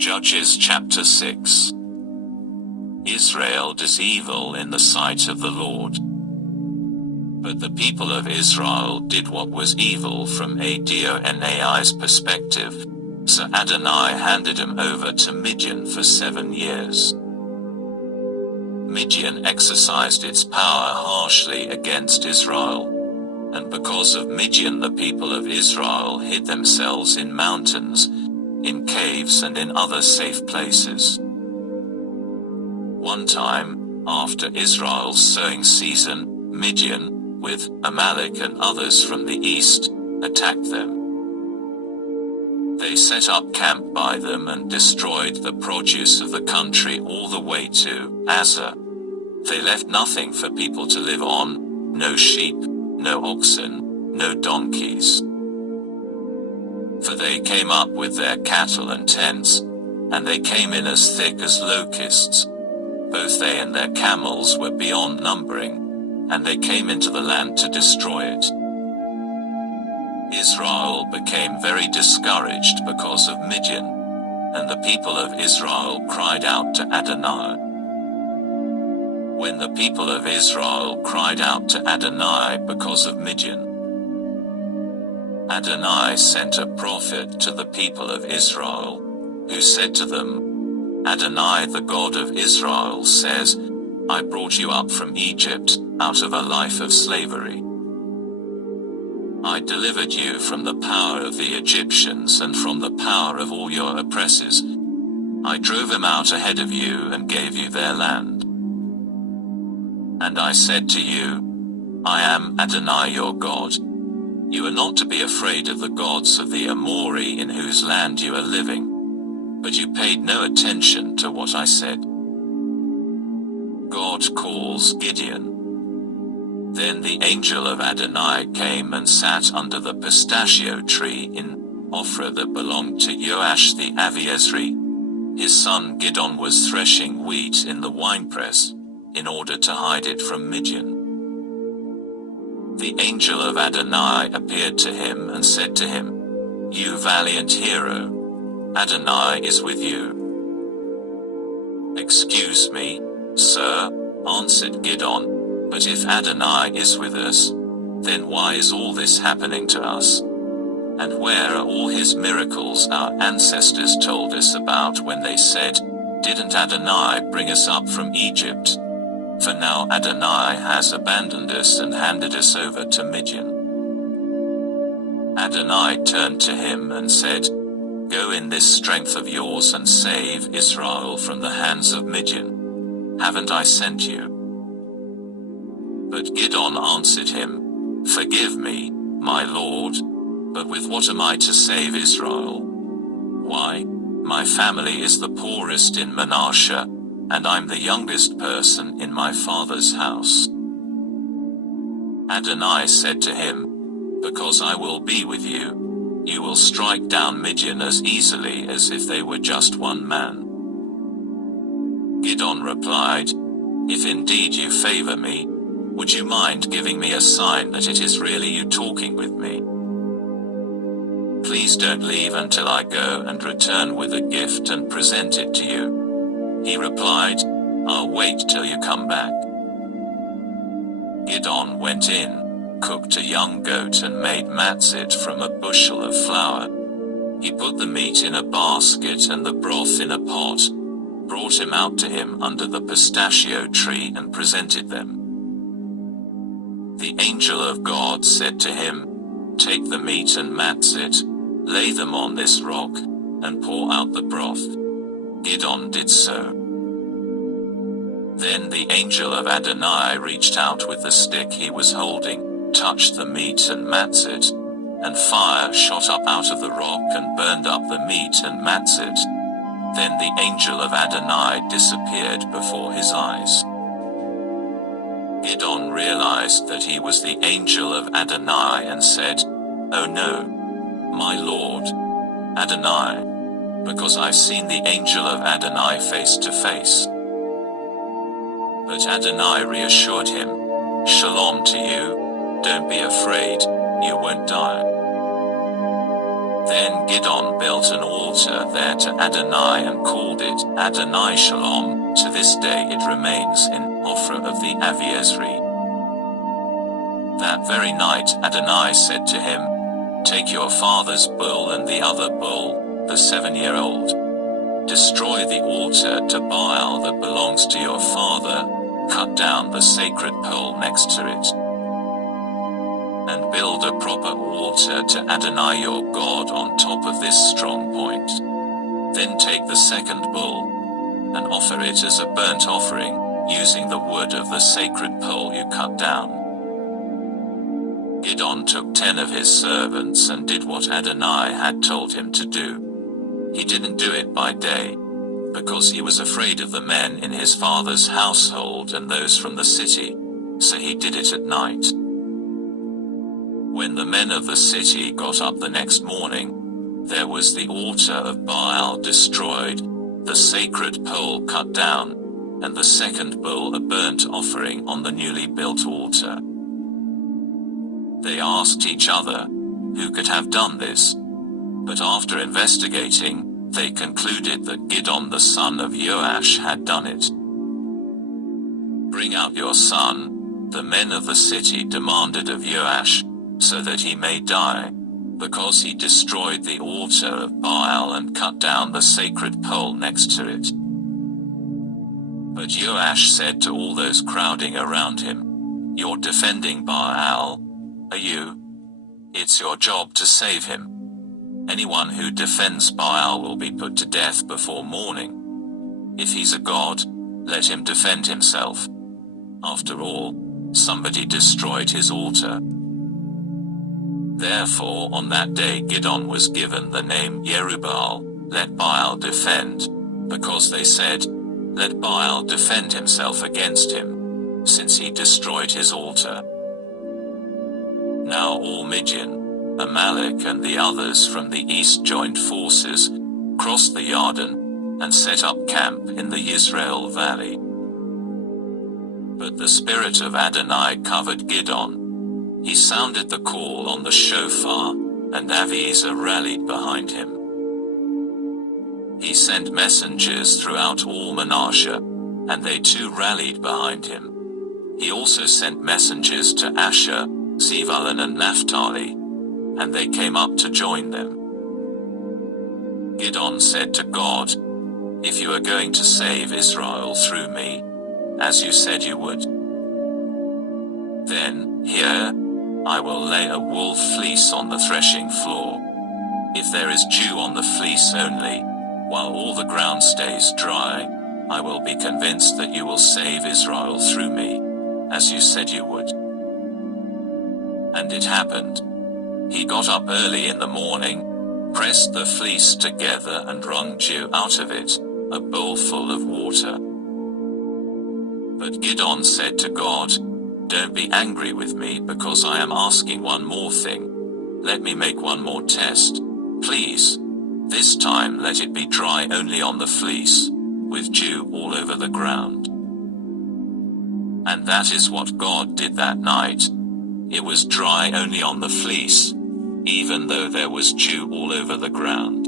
Judges chapter 6. Israel does evil in the sight of the Lord. But the people of Israel did what was evil from Adonai's perspective, so Adonai handed him over to Midian for 7 years. Midian exercised its power harshly against Israel, and because of Midian the people of Israel hid themselves in mountains, in caves and in other safe places. One time, after Israel's sowing season, Midian, with Amalek and others from the east, attacked them. They set up camp by them and destroyed the produce of the country all the way to Azar. They left nothing for people to live on, no sheep, no oxen, no donkeys. For they came up with their cattle and tents, and they came in as thick as locusts. Both they and their camels were beyond numbering, and they came into the land to destroy it. Israel became very discouraged because of Midian, and the people of Israel cried out to Adonai. When the people of Israel cried out to Adonai because of Midian, Adonai sent a prophet to the people of Israel, who said to them, Adonai the God of Israel says, I brought you up from Egypt, out of a life of slavery. I delivered you from the power of the Egyptians and from the power of all your oppressors. I drove them out ahead of you and gave you their land. And I said to you, I am Adonai your God. You are not to be afraid of the gods of the Amori in whose land you are living. But you paid no attention to what I said. God calls Gideon. Then the angel of Adonai came and sat under the pistachio tree in Ophrah that belonged to Joash the Abiezri. His son Gideon was threshing wheat in the winepress, in order to hide it from Midian. The angel of Adonai appeared to him and said to him, You valiant hero, Adonai is with you. Excuse me, sir, answered Gideon, but if Adonai is with us, then why is all this happening to us? And where are all his miracles our ancestors told us about when they said, Didn't Adonai bring us up from Egypt? For now Adonai has abandoned us and handed us over to Midian. Adonai turned to him and said, Go in this strength of yours and save Israel from the hands of Midian. Haven't I sent you? But Gideon answered him, Forgive me, my Lord, but with what am I to save Israel? Why, my family is the poorest in Manasseh, and I'm the youngest person in my father's house. Adonai said to him, Because I will be with you, you will strike down Midian as easily as if they were just one man. Gideon replied, If indeed you favor me, would you mind giving me a sign that it is really you talking with me? Please don't leave until I go and return with a gift and present it to you. He replied, I'll wait till you come back. Gideon went in, cooked a young goat and made matzit from a bushel of flour. He put the meat in a basket and the broth in a pot, brought him out to him under the pistachio tree and presented them. The angel of God said to him, Take the meat and matzit, lay them on this rock, and pour out the broth. Gideon did so. Then the angel of Adonai reached out with the stick he was holding, touched the meat and matzit, and fire shot up out of the rock and burned up the meat and matzit. Then the angel of Adonai disappeared before his eyes. Gideon realized that he was the angel of Adonai and said, Oh no, my Lord, Adonai, because I've seen the angel of Adonai face to face. But Adonai reassured him, Shalom to you, don't be afraid, you won't die. Then Gideon built an altar there to Adonai and called it Adonai Shalom. To this day it remains in Ophrah of the Aviezri. That very night Adonai said to him, "Take your father's bull and the other bull, the 7-year-old. Destroy the altar to Baal that belongs to your father, cut down the sacred pole next to it, and build a proper altar to Adonai your God on top of this strong point. Then take the second bull, and offer it as a burnt offering, using the wood of the sacred pole you cut down." Gideon took 10 of his servants and did what Adonai had told him to do. He didn't do it by day, because he was afraid of the men in his father's household and those from the city, so he did it at night. When the men of the city got up the next morning, there was the altar of Baal destroyed, the sacred pole cut down, and the second bull a burnt offering on the newly built altar. They asked each other, who could have done this? But after investigating, they concluded that Gideon the son of Joash had done it. "Bring out your son," the men of the city demanded of Joash, "so that he may die, because he destroyed the altar of Baal and cut down the sacred pole next to it." But Joash said to all those crowding around him, "You're defending Baal, are you? It's your job to save him. Anyone who defends Baal will be put to death before morning. If he's a god, let him defend himself. After all, somebody destroyed his altar." Therefore on that day Gideon was given the name Yerubbaal, "Let Baal defend," because they said, "Let Baal defend himself against him, since he destroyed his altar." Now all Midian, Amalek and the others from the east joined forces, crossed the Jordan, and set up camp in the Yisrael valley. But the spirit of Adonai covered Gideon. He sounded the call on the shofar, and Aviezer rallied behind him. He sent messengers throughout all Manasseh, and they too rallied behind him. He also sent messengers to Asher, Zebulun and Naphtali, and they came up to join them. Gideon said to God, "If you are going to save Israel through me, as you said you would, then, here, I will lay a wool fleece on the threshing floor. If there is dew on the fleece only, while all the ground stays dry, I will be convinced that you will save Israel through me, as you said you would." And it happened. He got up early in the morning, pressed the fleece together and wrung dew out of it, a bowl full of water. But Gideon said to God, "Don't be angry with me because I am asking one more thing. Let me make one more test, please. This time let it be dry only on the fleece, with dew all over the ground." And that is what God did that night. It was dry only on the fleece, even though there was dew all over the ground.